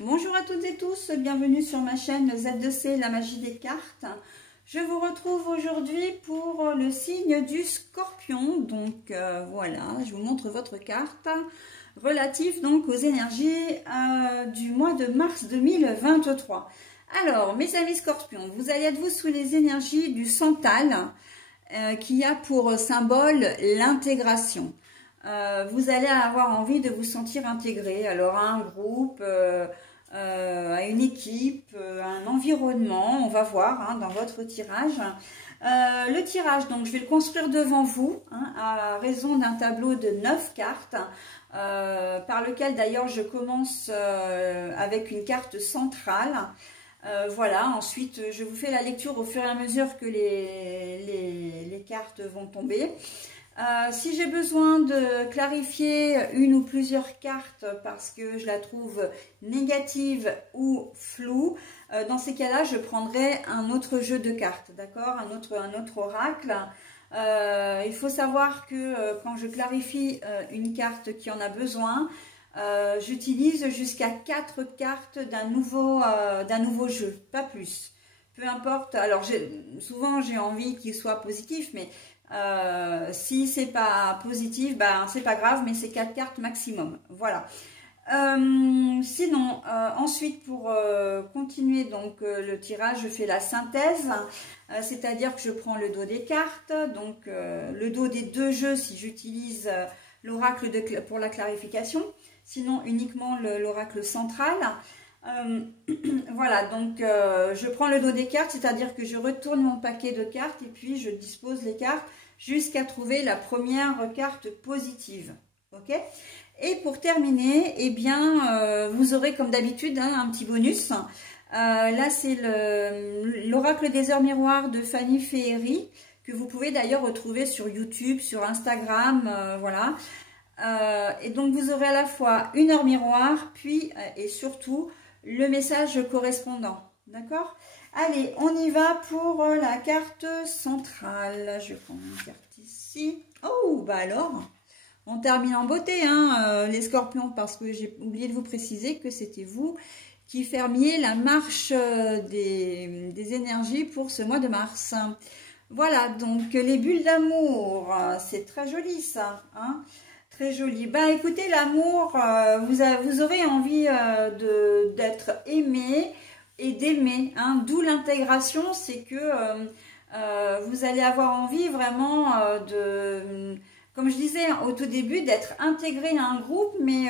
Bonjour à toutes et tous, bienvenue sur ma chaîne Z2C, la magie des cartes. Je vous retrouve aujourd'hui pour le signe du Scorpion. Donc voilà, je vous montre votre carte relative donc aux énergies du mois de mars 2023. Alors mes amis Scorpions, vous allez être sous les énergies du Santal qui a pour symbole l'intégration. Vous allez avoir envie de vous sentir intégré, alors à un groupe, à une équipe, à un environnement, on va voir dans votre tirage. Le tirage, donc je vais le construire devant vous, à raison d'un tableau de 9 cartes, par lequel d'ailleurs je commence avec une carte centrale. Voilà, ensuite je vous fais la lecture au fur et à mesure que les cartes vont tomber. Si j'ai besoin de clarifier une ou plusieurs cartes parce que je la trouve négative ou floue, dans ces cas-là, je prendrai un autre jeu de cartes, d'accord, un autre oracle. Il faut savoir que quand je clarifie une carte qui en a besoin, j'utilise jusqu'à 4 cartes d'un nouveau jeu, pas plus. Peu importe, alors souvent j'ai envie qu'il soit positif, mais si c'est pas positif, ben c'est pas grave, mais c'est 4 cartes maximum. Voilà. Sinon, ensuite pour continuer donc le tirage, je fais la synthèse, c'est-à-dire que je prends le dos des cartes, donc le dos des deux jeux si j'utilise l'oracle pour la clarification, sinon uniquement l'oracle central. Voilà, donc je prends le dos des cartes, c'est-à-dire que je retourne mon paquet de cartes et puis je dispose les cartes jusqu'à trouver la première carte positive. Ok? Et pour terminer, eh bien, vous aurez comme d'habitude un petit bonus. Là, c'est l'oracle des heures miroirs de Fanny Féery, que vous pouvez d'ailleurs retrouver sur YouTube, sur Instagram, voilà. Et donc, vous aurez à la fois une heure miroir, puis et surtout le message correspondant. D'accord? Allez, on y va pour la carte centrale. Je prends une carte ici. Oh, bah alors, on termine en beauté, les Scorpions, parce que j'ai oublié de vous préciser que c'était vous qui fermiez la marche des énergies pour ce mois de mars. Voilà, donc les bulles d'amour, c'est très joli ça, très joli. Bah écoutez, l'amour, vous aurez envie d'être aimé et d'aimer, d'où l'intégration, c'est que vous allez avoir envie vraiment comme je disais au tout début, d'être intégré à un groupe, mais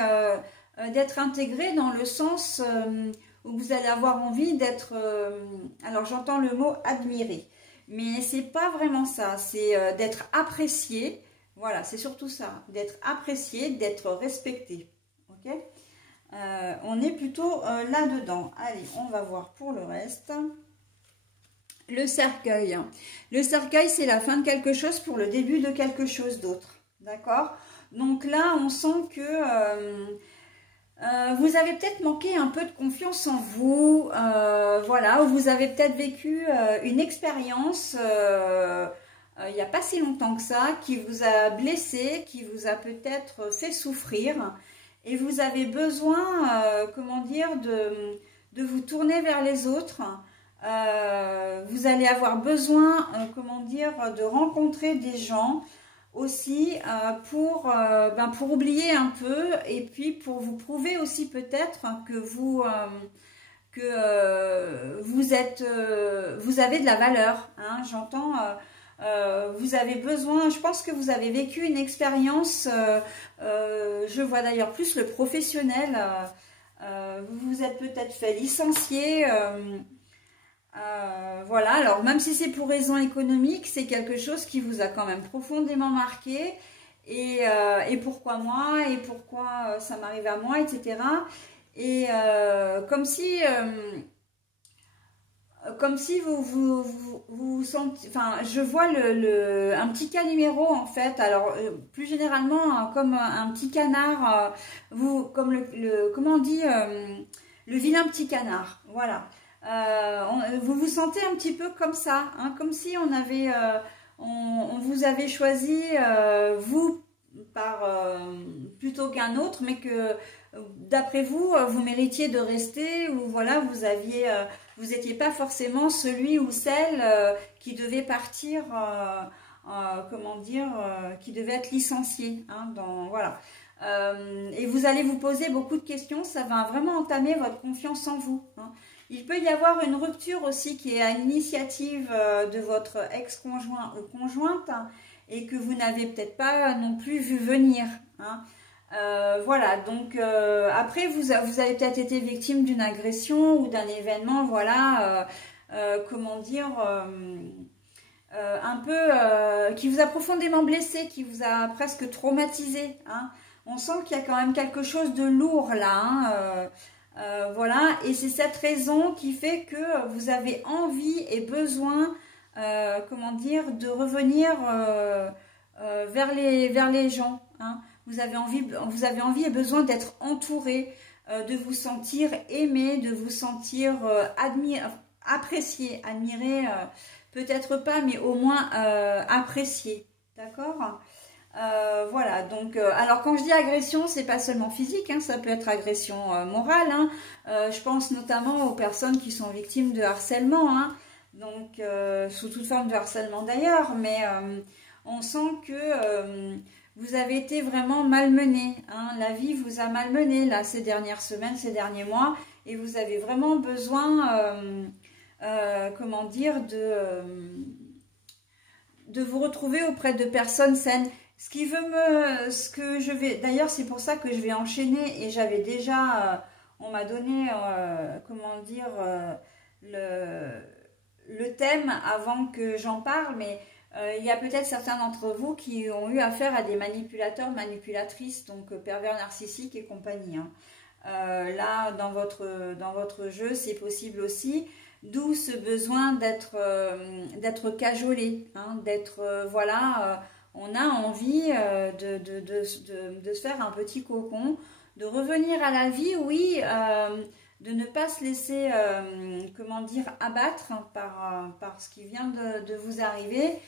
d'être intégré dans le sens où vous allez avoir envie d'être, alors j'entends le mot admiré, mais c'est pas vraiment ça, c'est d'être apprécié. Voilà, c'est surtout ça, d'être apprécié, d'être respecté. Ok, on est plutôt là-dedans. Allez, on va voir pour le reste. Le cercueil. Le cercueil, c'est la fin de quelque chose pour le début de quelque chose d'autre. D'accord? Donc là, on sent que vous avez peut-être manqué un peu de confiance en vous. Voilà, ou vous avez peut-être vécu une expérience il n'y a pas si longtemps que ça, qui vous a blessé, qui vous a peut-être fait souffrir, et vous avez besoin, comment dire, de vous tourner vers les autres. Vous allez avoir besoin, comment dire, de rencontrer des gens aussi pour oublier un peu, et puis pour vous prouver aussi peut-être que vous vous avez de la valeur. J'entends. Vous avez besoin, je pense que vous avez vécu une expérience, je vois d'ailleurs plus le professionnel, vous vous êtes peut-être fait licencier, voilà, alors même si c'est pour raison économique, c'est quelque chose qui vous a quand même profondément marqué, et pourquoi moi, et pourquoi ça m'arrive à moi, etc. Et comme si vous sentez, enfin, je vois un petit numéro en fait. Alors plus généralement comme un petit canard, comme comment on dit, le vilain petit canard. Voilà. Vous vous sentez un petit peu comme ça, comme si on vous avait choisi vous plutôt qu'un autre, mais que d'après vous, vous méritiez de rester, ou voilà, vous n'étiez pas forcément celui ou celle qui devait partir, comment dire, qui devait être licencié, hein, voilà. Et vous allez vous poser beaucoup de questions, ça va vraiment entamer votre confiance en vous, hein. Il peut y avoir une rupture aussi qui est à l'initiative de votre ex-conjoint ou conjointe, hein, et que vous n'avez peut-être pas non plus vu venir, hein. Voilà, donc après vous avez peut-être été victime d'une agression ou d'un événement, voilà, comment dire, un peu qui vous a profondément blessé, qui vous a presque traumatisé, hein. On sent qu'il y a quand même quelque chose de lourd là, hein, voilà, et c'est cette raison qui fait que vous avez envie et besoin, comment dire, de revenir vers les gens, hein. Vous avez envie et besoin d'être entouré, de vous sentir aimé, de vous sentir apprécié, admiré, peut-être pas, mais au moins apprécié, d'accord? Voilà, donc, alors quand je dis agression, c'est pas seulement physique, hein, ça peut être agression morale, hein. Je pense notamment aux personnes qui sont victimes de harcèlement, hein, donc sous toute forme de harcèlement d'ailleurs, mais on sent que vous avez été vraiment malmené, hein, la vie vous a malmené là ces dernières semaines, ces derniers mois, et vous avez vraiment besoin, comment dire, de vous retrouver auprès de personnes saines. D'ailleurs c'est pour ça que je vais enchaîner, et j'avais déjà, on m'a donné, comment dire, le thème avant que j'en parle, mais il y a peut-être certains d'entre vous qui ont eu affaire à des manipulateurs, manipulatrices, donc pervers narcissiques et compagnie, hein. Là, dans votre jeu, c'est possible aussi, d'où ce besoin d'être cajolé, hein, d'être, voilà, on a envie de se faire un petit cocon, de revenir à la vie, oui, de ne pas se laisser, comment dire, abattre par ce qui vient de vous arriver,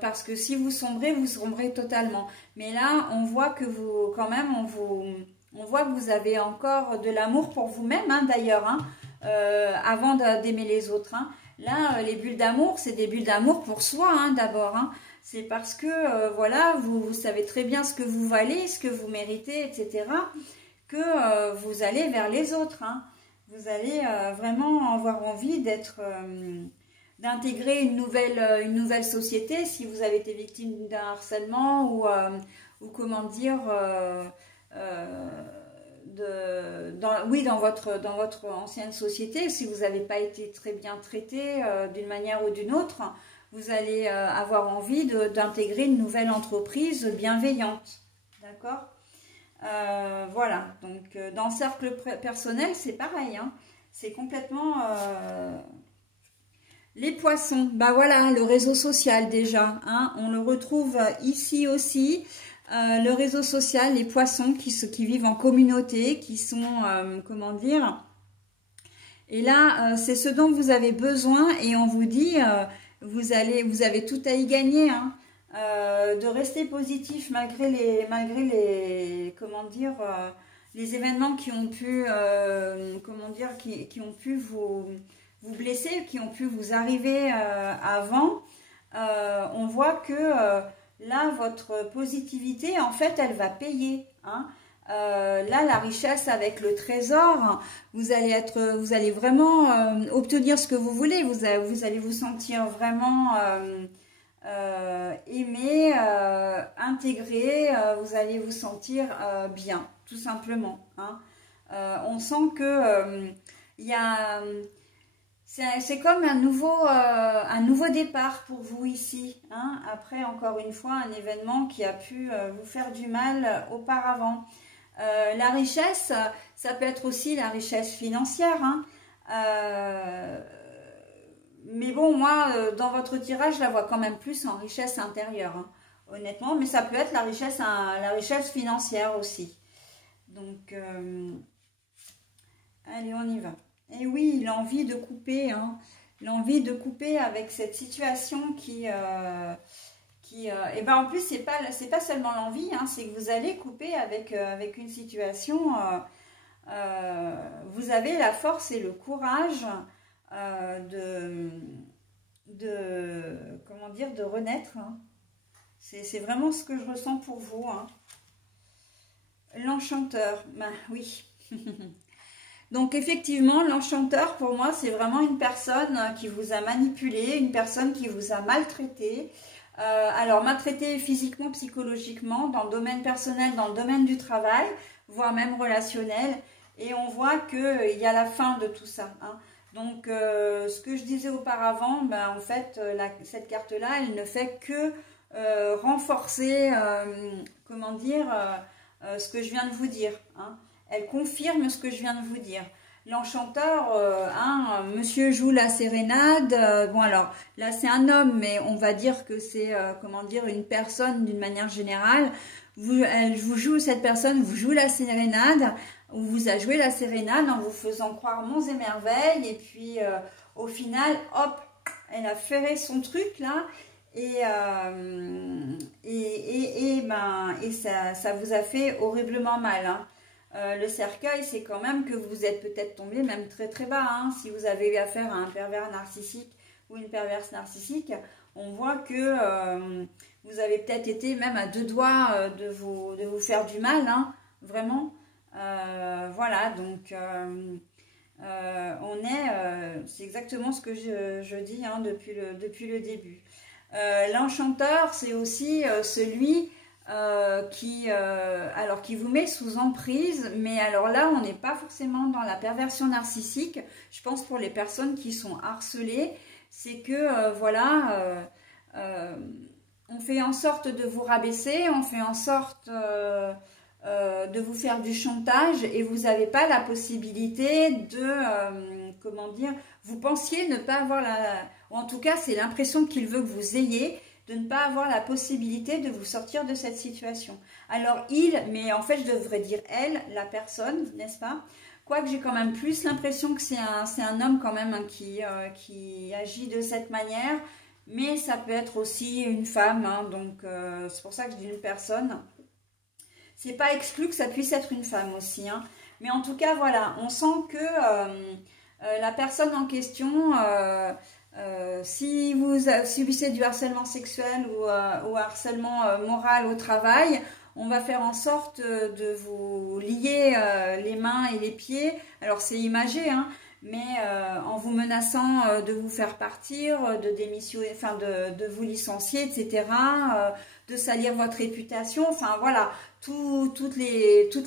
parce que si vous sombrez totalement. Mais là, on voit que vous, quand même, on voit que vous avez encore de l'amour pour vous-même, hein, d'ailleurs, hein, avant d'aimer les autres, hein. Là, les bulles d'amour, c'est des bulles d'amour pour soi, hein, d'abord, hein. C'est parce que, voilà, vous savez très bien ce que vous valez, ce que vous méritez, etc., que vous allez vers les autres, hein. Vous allez vraiment avoir envie d'intégrer une nouvelle société, si vous avez été victime d'un harcèlement ou comment dire, oui, dans votre ancienne société, si vous n'avez pas été très bien traité d'une manière ou d'une autre, vous allez avoir envie d'intégrer une nouvelle entreprise bienveillante, d'accord? Voilà, donc dans le cercle personnel, c'est pareil, hein, c'est complètement... Les poissons, bah voilà, le réseau social déjà, hein, on le retrouve ici aussi, le réseau social, les poissons qui vivent en communauté, qui sont, comment dire, et là, c'est ce dont vous avez besoin, et on vous dit, vous avez tout à y gagner, hein, de rester positif malgré les comment dire, les événements qui ont pu, comment dire, qui ont pu vous blesser, qui ont pu vous arriver avant. On voit que là, votre positivité, en fait, elle va payer, hein. Là, la richesse avec le trésor, vous allez vraiment obtenir ce que vous voulez. Vous allez vous sentir vraiment aimé, intégré. Vous allez vous sentir bien, tout simplement, hein. On sent que il y a c'est comme un nouveau départ pour vous ici, hein, après encore une fois un événement qui a pu vous faire du mal auparavant. La richesse, ça peut être aussi la richesse financière, hein. Mais bon, moi, dans votre tirage, je la vois quand même plus en richesse intérieure, hein, honnêtement, mais ça peut être la richesse financière aussi. Donc, allez, on y va. Et oui, l'envie de couper, hein, l'envie de couper avec cette situation qui et ben en plus c'est pas seulement l'envie, hein, c'est que vous allez couper avec une situation, vous avez la force et le courage comment dire, de renaître, hein. C'est vraiment ce que je ressens pour vous, hein. L'enchanteur, ben oui. Donc effectivement, l'enchanteur pour moi c'est vraiment une personne qui vous a manipulé, une personne qui vous a maltraité. Alors maltraité physiquement, psychologiquement, dans le domaine personnel, dans le domaine du travail, voire même relationnel. Et on voit qu'il y a la fin de tout ça, hein. Donc ce que je disais auparavant, ben, en fait cette carte-là, elle ne fait que renforcer, comment dire, ce que je viens de vous dire, hein. Elle confirme ce que je viens de vous dire. L'enchanteur, hein, monsieur joue la sérénade. Bon alors, là c'est un homme, mais on va dire que c'est, comment dire, une personne d'une manière générale. Cette personne vous joue la sérénade, ou vous a joué la sérénade en vous faisant croire monts et merveilles. Et puis, au final, hop, elle a ferré son truc là. Et ça vous a fait horriblement mal, hein. Le cercueil, c'est quand même que vous êtes peut-être tombé même très très bas, hein. Si vous avez eu affaire à un pervers narcissique ou une perverse narcissique, on voit que vous avez peut-être été même à deux doigts de vous faire du mal, hein, vraiment. Voilà, donc c'est exactement ce que je dis, hein, depuis le début. L'enchanteur, c'est aussi celui qui vous met sous emprise, mais alors là, on n'est pas forcément dans la perversion narcissique. Je pense pour les personnes qui sont harcelées, c'est que, voilà, on fait en sorte de vous rabaisser, on fait en sorte de vous faire du chantage et vous n'avez pas la possibilité de, comment dire, vous pensiez ne pas avoir ou en tout cas c'est l'impression qu'il veut que vous ayez, de ne pas avoir la possibilité de vous sortir de cette situation. Alors mais en fait je devrais dire elle, la personne, n'est-ce pas? Quoique j'ai quand même plus l'impression que c'est un homme quand même, hein, qui agit de cette manière, mais ça peut être aussi une femme, hein, donc c'est pour ça que je dis une personne. C'est pas exclu que ça puisse être une femme aussi, hein. Mais en tout cas, voilà, on sent que la personne en question, si vous subissez du harcèlement sexuel ou harcèlement moral au travail, on va faire en sorte de vous lier les mains et les pieds. Alors c'est imagé, hein, mais en vous menaçant de vous faire partir, de démissionner, enfin de vous licencier, etc., de salir votre réputation, enfin voilà, toute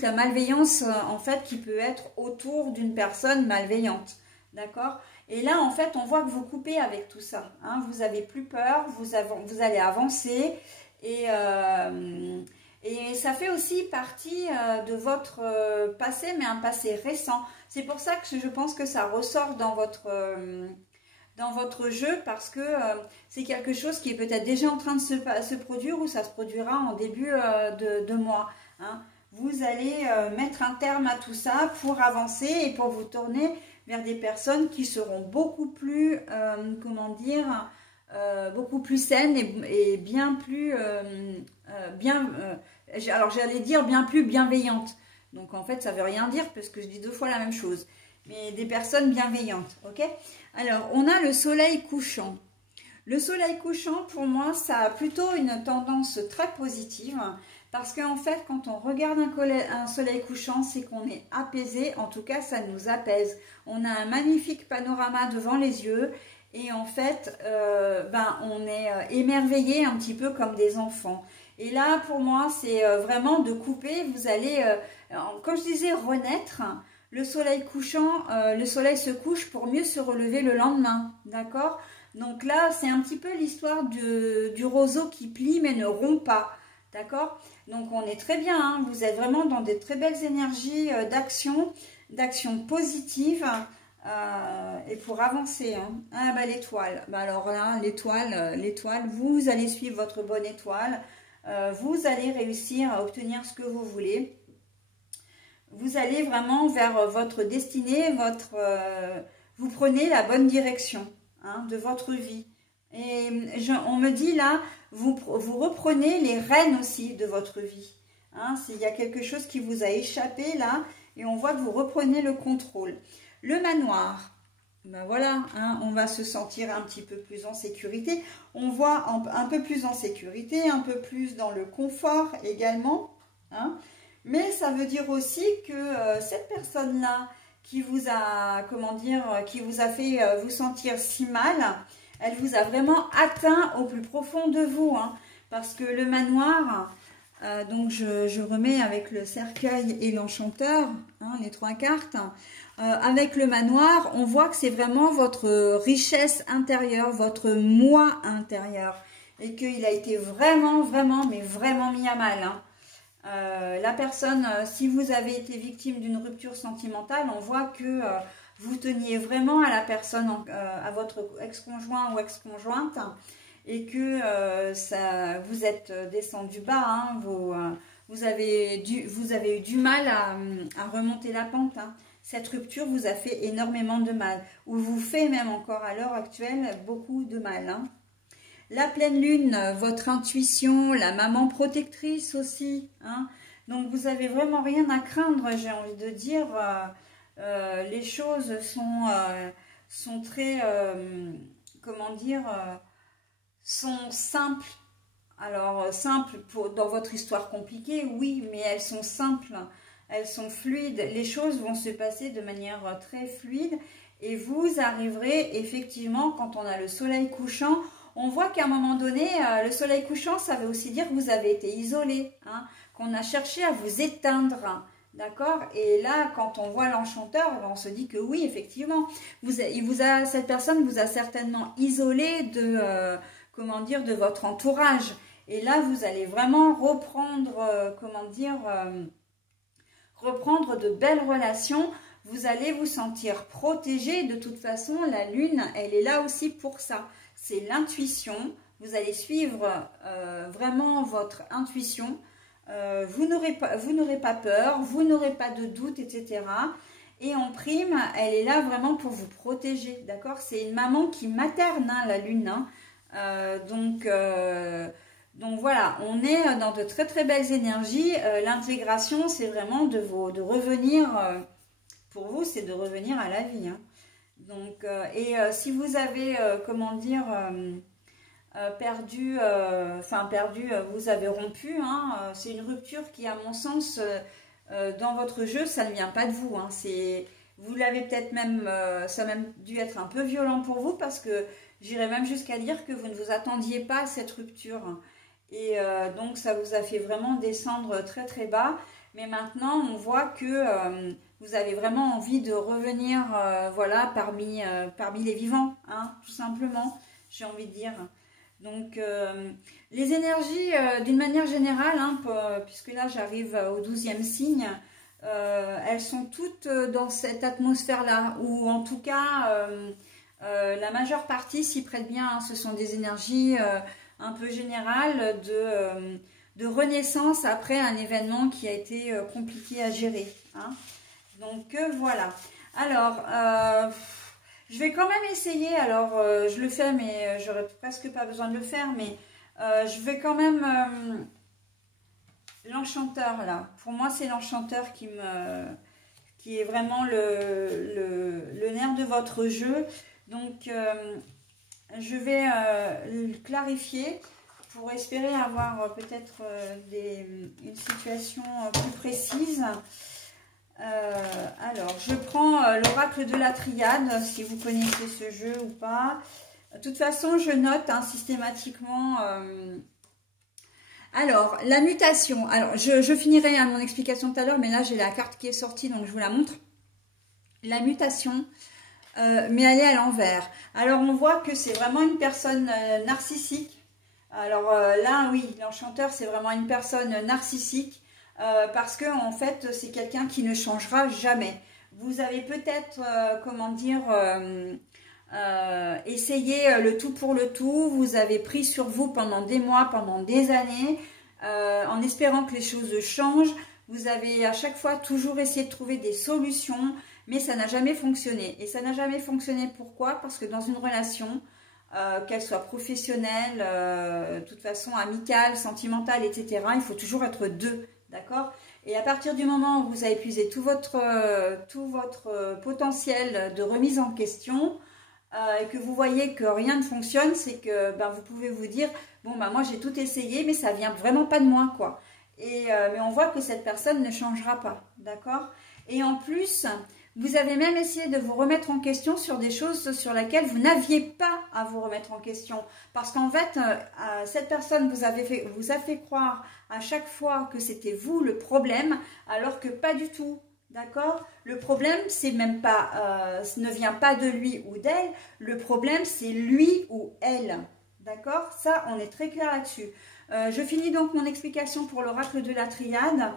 la malveillance en fait qui peut être autour d'une personne malveillante, d'accord? Et là en fait on voit que vous coupez avec tout ça, hein, vous n'avez plus peur, vous allez avancer et ça fait aussi partie de votre passé, mais un passé récent. C'est pour ça que je pense que ça ressort dans votre jeu, parce que c'est quelque chose qui est peut-être déjà en train de se produire, ou ça se produira en début de mois, hein. Vous allez mettre un terme à tout ça pour avancer et pour vous tourner vers des personnes qui seront beaucoup plus, comment dire, beaucoup plus saines et bien plus, alors j'allais dire bien plus bienveillantes. Donc en fait ça veut rien dire parce que je dis deux fois la même chose. Mais des personnes bienveillantes, ok? Alors, on a le soleil couchant. Le soleil couchant, pour moi, ça a plutôt une tendance très positive, parce qu'en fait, quand on regarde un soleil couchant, c'est qu'on est apaisé, en tout cas, ça nous apaise. On a un magnifique panorama devant les yeux, et en fait, on est émerveillé un petit peu comme des enfants. Et là, pour moi, c'est vraiment de couper, vous allez, comme je disais, renaître. Le soleil couchant, le soleil se couche pour mieux se relever le lendemain, d'accord? Donc là, c'est un petit peu l'histoire du roseau qui plie mais ne rompt pas, d'accord? Donc on est très bien, hein, vous êtes vraiment dans des très belles énergies d'action positive et pour avancer, hein. Ah bah l'étoile, bah alors là, l'étoile, vous allez suivre votre bonne étoile, vous allez réussir à obtenir ce que vous voulez. Vous allez vraiment vers votre destinée, vous prenez la bonne direction, hein, de votre vie. Et on me dit là, vous reprenez les rênes aussi de votre vie. Hein, s'il y a quelque chose qui vous a échappé là, et on voit que vous reprenez le contrôle. Le manoir, ben voilà, hein, on va se sentir un petit peu plus en sécurité. On voit un peu plus en sécurité, un peu plus dans le confort également. Hein. Mais ça veut dire aussi que cette personne-là qui vous a, comment dire, qui vous a fait vous sentir si mal, elle vous a vraiment atteint au plus profond de vous. Hein, parce que le manoir, donc je remets avec le cercueil et l'enchanteur, hein, les 3 cartes. Avec le manoir, on voit que c'est vraiment votre richesse intérieure, votre moi intérieur. Et qu'il a été vraiment, mais vraiment mis à mal. Hein. La personne, si vous avez été victime d'une rupture sentimentale, on voit que vous teniez vraiment à la personne, à votre ex-conjoint ou ex-conjointe, et que vous êtes descendu bas, hein, vous avez eu du mal à remonter la pente. Hein. Cette rupture vous a fait énormément de mal, ou vous fait même encore à l'heure actuelle beaucoup de mal. Hein. La pleine lune, votre intuition, la maman protectrice aussi. Hein. Donc vous avez vraiment rien à craindre, j'ai envie de dire. Les choses sont très, comment dire, sont simples. Alors simples dans votre histoire compliquée, oui, mais elles sont simples, elles sont fluides. Les choses vont se passer de manière très fluide et vous arriverez effectivement, quand on a le soleil couchant, on voit qu'à un moment donné, le soleil couchant, ça veut aussi dire que vous avez été isolé, hein, qu'on a cherché à vous éteindre, d'accord? Et là, quand on voit l'enchanteur, on se dit que oui, effectivement, cette personne vous a certainement isolé de, comment dire, de votre entourage. Et là, vous allez vraiment reprendre, comment dire, reprendre de belles relations. Vous allez vous sentir protégé. De toute façon, la lune, elle est là aussi pour ça. C'est l'intuition, vous allez suivre vraiment votre intuition, vous n'aurez pas peur, vous n'aurez pas de doute, etc. Et en prime, elle est là vraiment pour vous protéger, d'accord? C'est une maman qui materne, hein, la lune. Hein. Donc voilà, on est dans de très belles énergies. L'intégration, c'est vraiment de revenir, pour vous, c'est de revenir à la vie, hein. Donc, si vous avez, comment dire, perdu, vous avez rompu, hein, c'est une rupture qui, à mon sens, dans votre jeu, ça ne vient pas de vous. Hein, vous l'avez peut-être même, ça a même dû être un peu violent pour vous parce que j'irais même jusqu'à dire que vous ne vous attendiez pas à cette rupture. Et donc, ça vous a fait vraiment descendre très bas. Mais maintenant, on voit que vous avez vraiment envie de revenir voilà, parmi les vivants, hein, tout simplement, j'ai envie de dire. Donc, les énergies, d'une manière générale, hein, puisque là, j'arrive au 12e signe, elles sont toutes dans cette atmosphère-là, ou en tout cas, la majeure partie s'y prête bien. Hein, ce sont des énergies un peu générales de renaissance après un événement qui a été compliqué à gérer. Hein. Donc voilà. Alors, je vais quand même essayer. Alors, je le fais, mais j'aurais presque pas besoin de le faire. Mais je vais quand même... l'enchanteur, là. Pour moi, c'est l'enchanteur qui est vraiment le nerf de votre jeu. Donc, je vais le clarifier pour espérer avoir peut-être une situation plus précise. Alors, je prends l'oracle de la triade, si vous connaissez ce jeu ou pas. De toute façon, je note hein, systématiquement. Alors, la mutation. Alors, je finirai hein, mon explication tout à l'heure, mais là, j'ai la carte qui est sortie, donc je vous la montre. La mutation, mais elle est à l'envers. Alors, on voit que c'est vraiment une personne narcissique. Alors là, oui, l'enchanteur, c'est vraiment une personne narcissique parce que en fait, c'est quelqu'un qui ne changera jamais. Vous avez peut-être, comment dire, essayé le tout pour le tout. Vous avez pris sur vous pendant des mois, pendant des années, en espérant que les choses changent. Vous avez à chaque fois toujours essayé de trouver des solutions, mais ça n'a jamais fonctionné. Et ça n'a jamais fonctionné pourquoi? Parce que dans une relation... qu'elle soit professionnelle, de toute façon amicale, sentimentale, etc. Il faut toujours être deux, d'accord? Et à partir du moment où vous avez épuisé tout votre potentiel de remise en question, et que vous voyez que rien ne fonctionne, c'est que vous pouvez vous dire, bon moi j'ai tout essayé, mais ça vient vraiment pas de moi, quoi. Et mais on voit que cette personne ne changera pas, d'accord? Et en plus, vous avez même essayé de vous remettre en question sur des choses sur lesquelles vous n'aviez pas à vous remettre en question. Parce qu'en fait, cette personne vous a fait croire à chaque fois que c'était vous le problème, alors que pas du tout. D'accord? Le problème, c'est même pas, ne vient pas de lui ou d'elle. Le problème, c'est lui ou elle. D'accord? Ça, on est très clair là-dessus. Je finis donc mon explication pour l'oracle de la triade.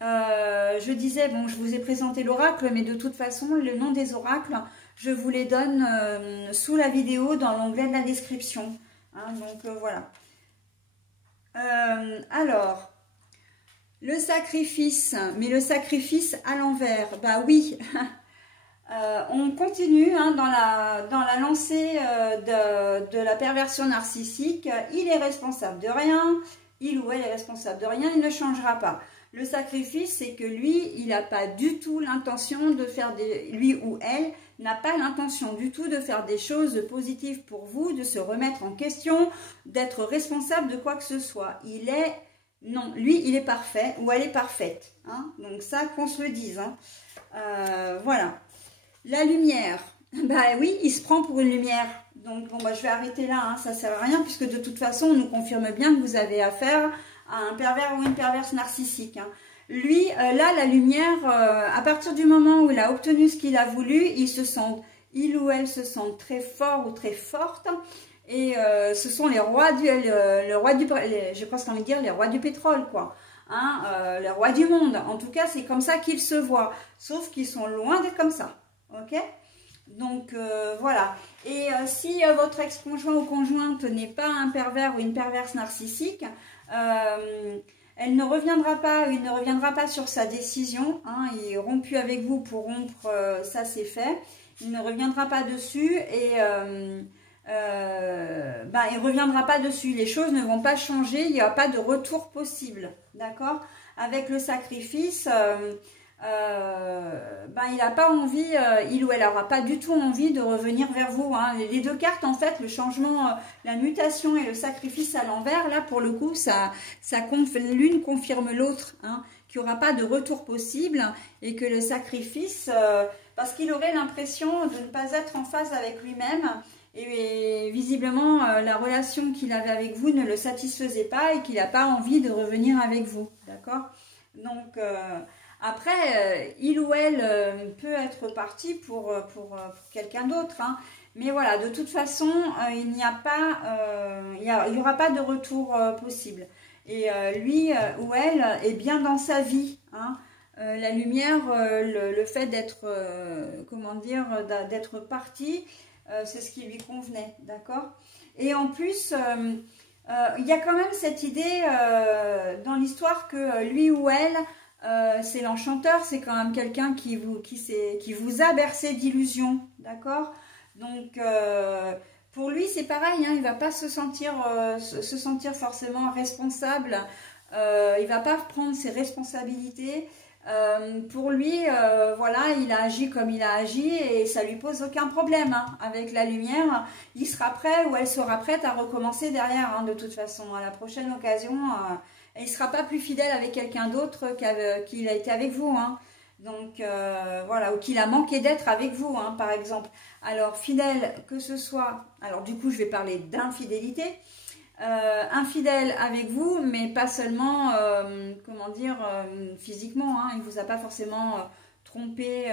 Je disais, bon, je vous ai présenté l'oracle, mais de toute façon, le nom des oracles, je vous les donne sous la vidéo dans l'onglet de la description. Hein, donc, voilà. Alors, le sacrifice, mais le sacrifice à l'envers, bah oui. On continue hein, dans la lancée de la perversion narcissique. Il est responsable de rien, il ou elle est responsable de rien, il ne changera pas. Le sacrifice, c'est que lui, il n'a pas du tout l'intention de faire lui ou elle n'a pas l'intention du tout de faire des choses positives pour vous, de se remettre en question, d'être responsable de quoi que ce soit. Non, lui, il est parfait ou elle est parfaite. Hein, donc ça, qu'on se le dise. Hein. Voilà. La lumière, bah oui, il se prend pour une lumière. Donc bon, je vais arrêter là, hein, ça sert à rien puisque de toute façon, on nous confirme bien que vous avez affaire à un pervers ou une perverse narcissique. Hein. Lui, là, la lumière, à partir du moment où il a obtenu ce qu'il a voulu, il ou elle se sent très fort ou très forte. Et ce sont les rois j'ai presque envie de dire les rois du pétrole, quoi. Hein, les rois du monde. En tout cas, c'est comme ça qu'ils se voient. Sauf qu'ils sont loin d'être comme ça. Ok? Donc, voilà. Et si votre ex-conjoint ou conjointe n'est pas un pervers ou une perverse narcissique, elle ne reviendra pas, il ne reviendra pas sur sa décision. Hein, il est rompu avec vous pour rompre, ça c'est fait. Il ne reviendra pas dessus et il ne reviendra pas dessus. Les choses ne vont pas changer, il n'y a pas de retour possible. D'accord? Avec le sacrifice, il n'a pas envie, il ou elle n'aura pas du tout envie de revenir vers vous. Hein. Les deux cartes, en fait, le changement, la mutation et le sacrifice à l'envers, là, pour le coup, l'une confirme l'autre, hein, qu'il n'y aura pas de retour possible et que le sacrifice, parce qu'il aurait l'impression de ne pas être en phase avec lui-même et visiblement, la relation qu'il avait avec vous ne le satisfaisait pas et qu'il n'a pas envie de revenir avec vous. D'accord? Donc, après, il ou elle peut être parti pour quelqu'un d'autre. Hein. Mais voilà, de toute façon, il n'y aura pas de retour possible. Et lui ou elle est bien dans sa vie. Hein. La lumière, le fait d'être, d'être parti, c'est ce qui lui convenait. D'accord? Et en plus, il y a quand même cette idée dans l'histoire que lui ou elle, c'est l'enchanteur, c'est quand même quelqu'un qui vous a bercé d'illusions, d'accord? Donc, pour lui, c'est pareil, hein, il ne va pas se sentir forcément responsable, il ne va pas prendre ses responsabilités. Pour lui, voilà, il a agi comme il a agi et ça lui pose aucun problème. Hein. Avec la lumière, il sera prêt ou elle sera prête à recommencer derrière, hein, de toute façon. À la prochaine occasion, il ne sera pas plus fidèle avec quelqu'un d'autre qu'il a été avec vous. Hein. Donc, voilà, ou qu'il a manqué d'être avec vous, hein, par exemple. Alors, fidèle, que ce soit... Alors, du coup, je vais parler d'infidélité. Infidèle avec vous, mais pas seulement, physiquement. Hein, il ne vous a pas forcément trompé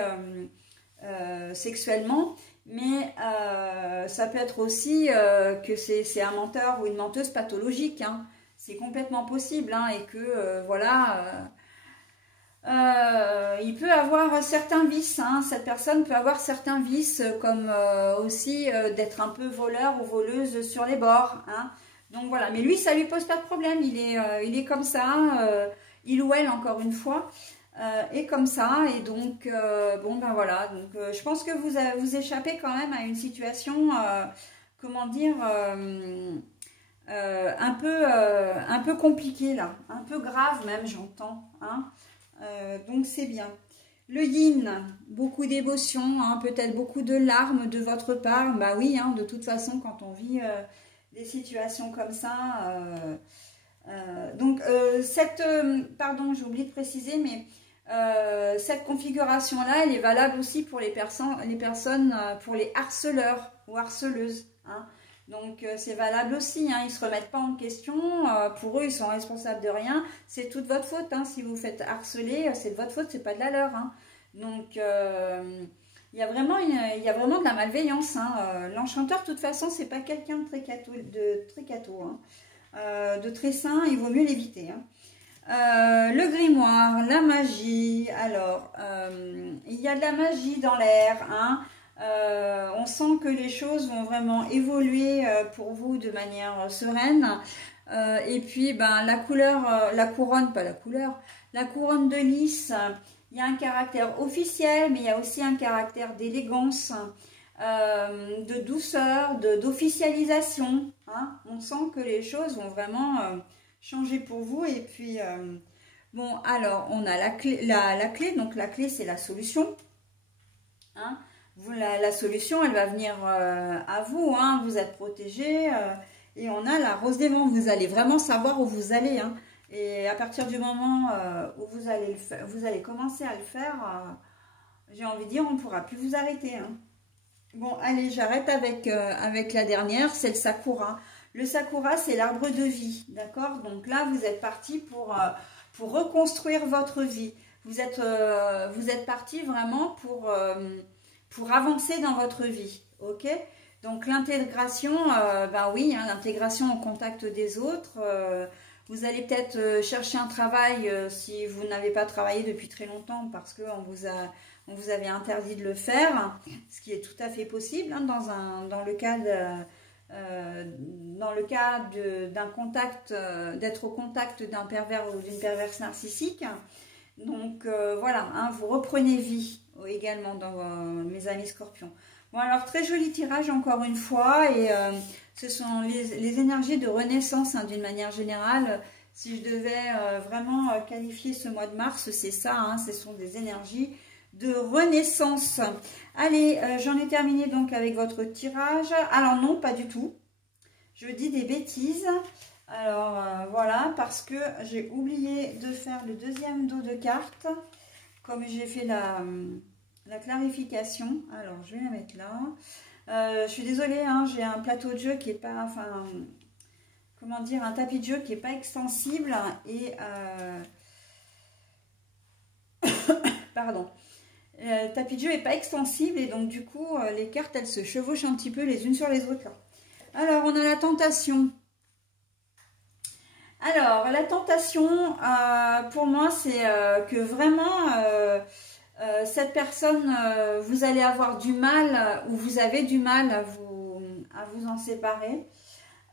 sexuellement, mais ça peut être aussi que c'est un menteur ou une menteuse pathologique. Hein. C'est complètement possible, hein, et que, il peut avoir certains vices. Hein, cette personne peut avoir certains vices, comme aussi d'être un peu voleur ou voleuse sur les bords. Hein. Donc voilà, mais lui, ça lui pose pas de problème, il est comme ça, il ou elle, encore une fois, est comme ça, et donc, bon, ben voilà, donc je pense que vous échappez quand même à une situation comment dire, un peu compliqué là, un peu grave même, j'entends, hein. Donc c'est bien. Le yin, beaucoup d'émotions, hein, peut-être beaucoup de larmes de votre part. Bah oui, hein, de toute façon, quand on vit des situations comme ça. Pardon, j'ai oublié de préciser, mais cette configuration-là, elle est valable aussi pour les personnes, pour les harceleurs ou harceleuses. Hein. Donc c'est valable aussi, hein, ils ne se remettent pas en question, pour eux ils sont responsables de rien, c'est toute votre faute, hein, si vous faites harceler, c'est de votre faute, c'est pas de la leur. Hein. Donc il y a vraiment de la malveillance. Hein. L'enchanteur, de toute façon, c'est pas quelqu'un de très catho, hein. De très sain, il vaut mieux l'éviter. Hein. Le grimoire, la magie, alors il y a de la magie dans l'air, hein. On sent que les choses vont vraiment évoluer pour vous de manière sereine. Et puis ben, la couronne de lys, il y a un caractère officiel, mais il y a aussi un caractère d'élégance, de douceur, d'officialisation. Hein. On sent que les choses vont vraiment changer pour vous. Et puis, bon, alors, on a la clé. Donc, la clé, c'est la solution. Hein. La solution, elle va venir à vous. Hein. Vous êtes protégé. Et on a la rose des vents. Vous allez vraiment savoir où vous allez. Hein. Et à partir du moment où vous allez commencer à le faire, j'ai envie de dire, on ne pourra plus vous arrêter. Hein. Bon, allez, j'arrête avec la dernière, c'est le sakura. Le sakura, c'est l'arbre de vie, d'accord? Donc là, vous êtes parti pour reconstruire votre vie. Vous êtes parti vraiment pour avancer dans votre vie, ok? Donc l'intégration, ben oui, hein, l'intégration au contact des autres. Vous allez peut-être chercher un travail si vous n'avez pas travaillé depuis très longtemps parce qu'on vous avait interdit de le faire, ce qui est tout à fait possible hein, dans le cas d'un contact, d'être au contact d'un pervers ou d'une perverse narcissique. Donc voilà, hein, vous reprenez vie également dans mes amis scorpions. Bon alors très joli tirage encore une fois et ce sont les énergies de renaissance hein, d'une manière générale. Si je devais vraiment qualifier ce mois de mars, c'est ça, hein, ce sont des énergies de renaissance. Allez, j'en ai terminé donc avec votre tirage. Alors non, pas du tout. Je dis des bêtises. Alors voilà, parce que j'ai oublié de faire le deuxième dos de cartes. Comme j'ai fait la clarification. Alors, je vais la mettre là. Je suis désolée, hein, j'ai un plateau de jeu qui est pas... Enfin, comment dire, un tapis de jeu qui n'est pas extensible. Et... pardon. Le tapis de jeu n'est pas extensible et donc du coup les cartes elles se chevauchent un petit peu les unes sur les autres là. Alors on a la tentation. Alors la tentation pour moi c'est que vraiment cette personne vous allez avoir du mal ou vous avez du mal à vous en séparer.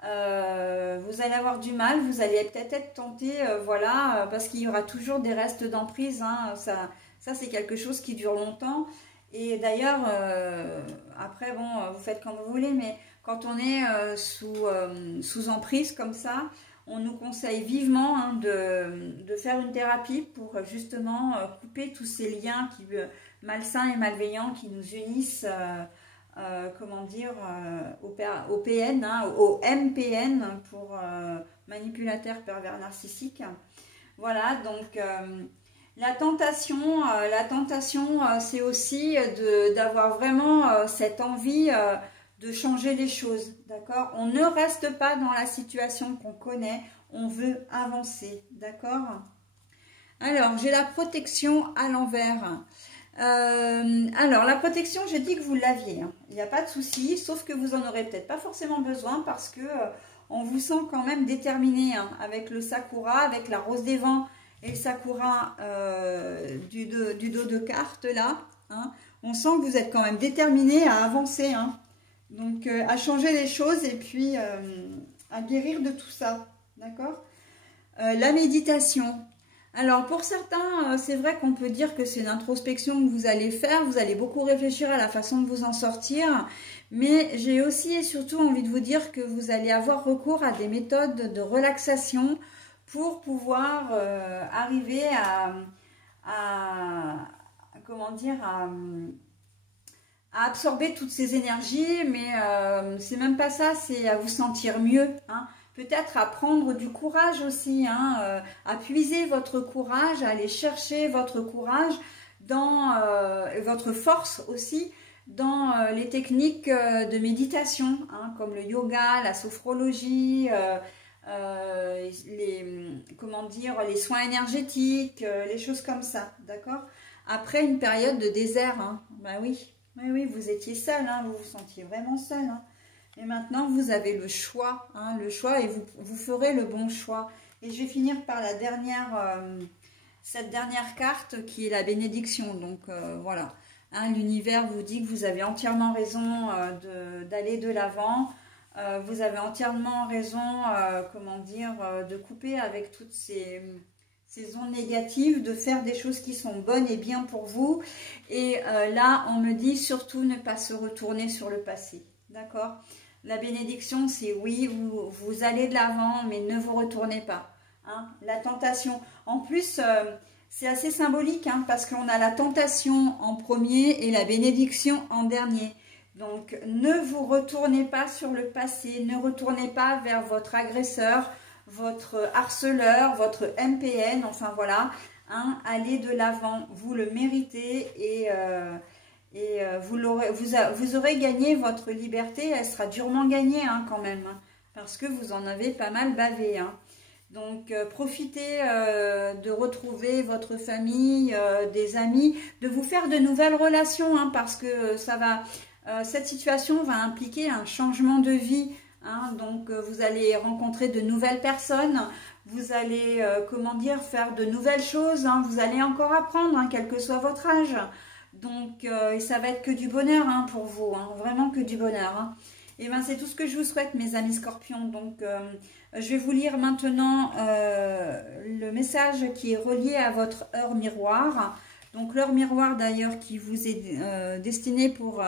Vous allez avoir du mal, vous allez peut-être être tenté, voilà, parce qu'il y aura toujours des restes d'emprise, hein, ça c'est quelque chose qui dure longtemps. Et d'ailleurs, après, bon, vous faites comme vous voulez, mais quand on est sous emprise comme ça, on nous conseille vivement hein, de faire une thérapie pour justement couper tous ces liens malsains et malveillants qui nous unissent. Comment dire, au PN, hein, au MPN pour manipulateur pervers narcissique. Voilà, donc la tentation c'est aussi d'avoir vraiment cette envie de changer les choses, d'accord? On ne reste pas dans la situation qu'on connaît, on veut avancer, d'accord? Alors, j'ai la protection à l'envers. Alors, la protection, j'ai dit que vous l'aviez. Hein. Il n'y a pas de souci, sauf que vous en aurez peut-être pas forcément besoin parce que on vous sent quand même déterminé hein, avec le sakura, avec la rose des vents et le sakura du dos de carte là. Hein. On sent que vous êtes quand même déterminé à avancer. Hein. Donc, à changer les choses et puis à guérir de tout ça. D'accord? La méditation. Alors pour certains, c'est vrai qu'on peut dire que c'est une introspection que vous allez faire, vous allez beaucoup réfléchir à la façon de vous en sortir, mais j'ai aussi et surtout envie de vous dire que vous allez avoir recours à des méthodes de relaxation pour pouvoir arriver comment dire, à absorber toutes ces énergies, mais c'est même pas ça, c'est à vous sentir mieux, hein. Peut-être à prendre du courage aussi, hein, à puiser votre courage, à aller chercher votre courage dans votre force aussi dans les techniques de méditation, hein, comme le yoga, la sophrologie, comment dire, les soins énergétiques, les choses comme ça, d'accord? Après une période de désert, hein, bah oui, vous étiez seul, hein, vous vous sentiez vraiment seul, hein. Et maintenant, vous avez le choix, hein, et vous ferez le bon choix. Et je vais finir par la cette dernière carte qui est la bénédiction. Donc voilà, hein, l'univers vous dit que vous avez entièrement raison d'aller de l'avant. Vous avez entièrement raison, comment dire, de couper avec toutes ces ondes négatives, de faire des choses qui sont bonnes et bien pour vous. Et là, on me dit surtout ne pas se retourner sur le passé. D'accord ? La bénédiction, c'est oui, vous allez de l'avant, mais ne vous retournez pas. Hein. La tentation. En plus, c'est assez symbolique, hein, parce qu'on a la tentation en premier et la bénédiction en dernier. Donc, ne vous retournez pas sur le passé, ne retournez pas vers votre agresseur, votre harceleur, votre MPN, enfin voilà. Hein, allez de l'avant, vous le méritez et vous aurez gagné votre liberté, elle sera durement gagnée, hein, quand même, hein, parce que vous en avez pas mal bavé, hein. Donc profitez de retrouver votre famille, des amis, de vous faire de nouvelles relations, hein, parce que cette situation va impliquer un changement de vie, hein, donc vous allez rencontrer de nouvelles personnes, vous allez, comment dire, faire de nouvelles choses, hein, vous allez encore apprendre, hein, quel que soit votre âge. Donc, et ça va être que du bonheur, hein, pour vous, hein, vraiment que du bonheur, hein. Et bien, c'est tout ce que je vous souhaite, mes amis scorpions. Donc, je vais vous lire maintenant le message qui est relié à votre heure miroir. Donc, l'heure miroir, d'ailleurs, qui vous est destinée pour,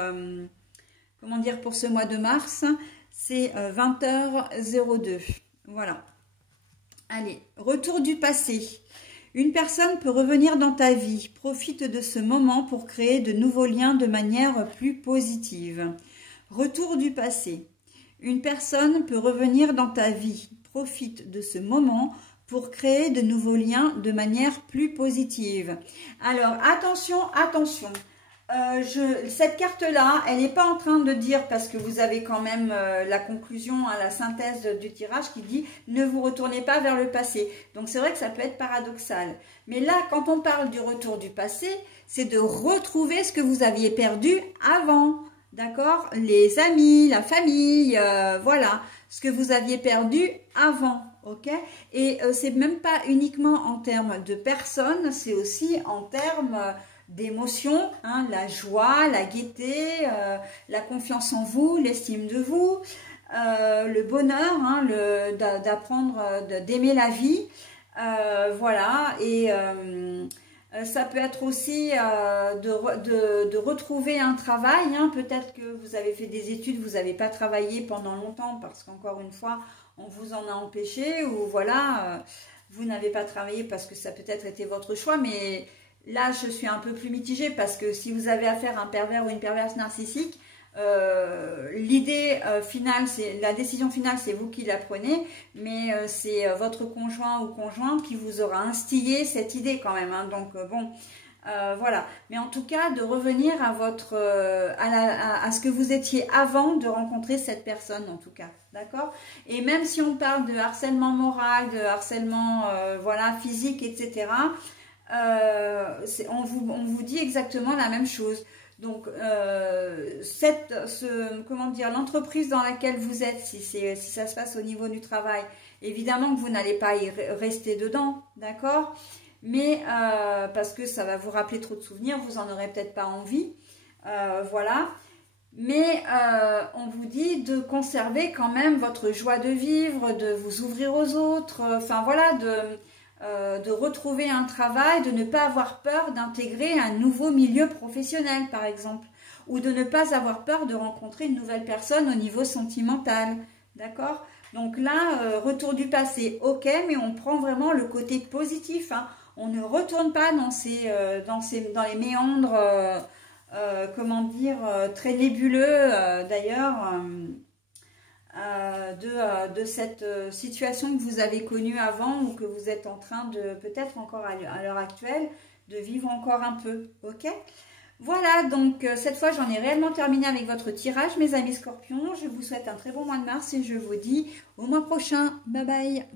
comment dire, pour ce mois de mars, c'est 20h02. Voilà. Allez, retour du passé. Une personne peut revenir dans ta vie. Profite de ce moment pour créer de nouveaux liens de manière plus positive. Retour du passé. Une personne peut revenir dans ta vie. Profite de ce moment pour créer de nouveaux liens de manière plus positive. Alors, attention, attention. Cette carte-là, elle n'est pas en train de dire, parce que vous avez quand même la conclusion, hein, la synthèse du tirage qui dit « Ne vous retournez pas vers le passé ». Donc c'est vrai que ça peut être paradoxal. Mais là, quand on parle du retour du passé, c'est de retrouver ce que vous aviez perdu avant. D'accord? Les amis, la famille, voilà. Ce que vous aviez perdu avant. Ok? Et c'est même pas uniquement en termes de personnes, c'est aussi en termes d'émotions, hein, la joie, la gaieté, la confiance en vous, l'estime de vous, le bonheur, hein, d'apprendre, d'aimer la vie, voilà, et ça peut être aussi de retrouver un travail, hein, peut-être que vous avez fait des études, vous n'avez pas travaillé pendant longtemps parce qu'encore une fois, on vous en a empêché, ou voilà, vous n'avez pas travaillé parce que ça peut-être été votre choix, mais là, je suis un peu plus mitigée parce que si vous avez affaire à un pervers ou une perverse narcissique, l'idée finale, la décision finale, c'est vous qui la prenez, mais c'est votre conjoint ou conjointe qui vous aura instillé cette idée quand même, hein. Donc bon, voilà. Mais en tout cas, de revenir à à ce que vous étiez avant de rencontrer cette personne, en tout cas, d'accord? Et même si on parle de harcèlement moral, de harcèlement, voilà, physique, etc., on vous dit exactement la même chose. Donc, comment dire, l'entreprise dans laquelle vous êtes, si ça se passe au niveau du travail, évidemment que vous n'allez pas y rester dedans, d'accord? Mais parce que ça va vous rappeler trop de souvenirs, vous en aurez peut-être pas envie, voilà. Mais on vous dit de conserver quand même votre joie de vivre, de vous ouvrir aux autres, enfin voilà, de retrouver un travail, de ne pas avoir peur d'intégrer un nouveau milieu professionnel, par exemple, ou de ne pas avoir peur de rencontrer une nouvelle personne au niveau sentimental, d'accord? Donc là, retour du passé, ok, mais on prend vraiment le côté positif, hein. On ne retourne pas dans les méandres, comment dire, très nébuleux, d'ailleurs, de cette situation que vous avez connue avant ou que vous êtes en train de, peut-être encore à l'heure actuelle, de vivre encore un peu, ok? Voilà, donc cette fois j'en ai réellement terminé avec votre tirage, mes amis scorpions. Je vous souhaite un très bon mois de mars et je vous dis au mois prochain. Bye bye!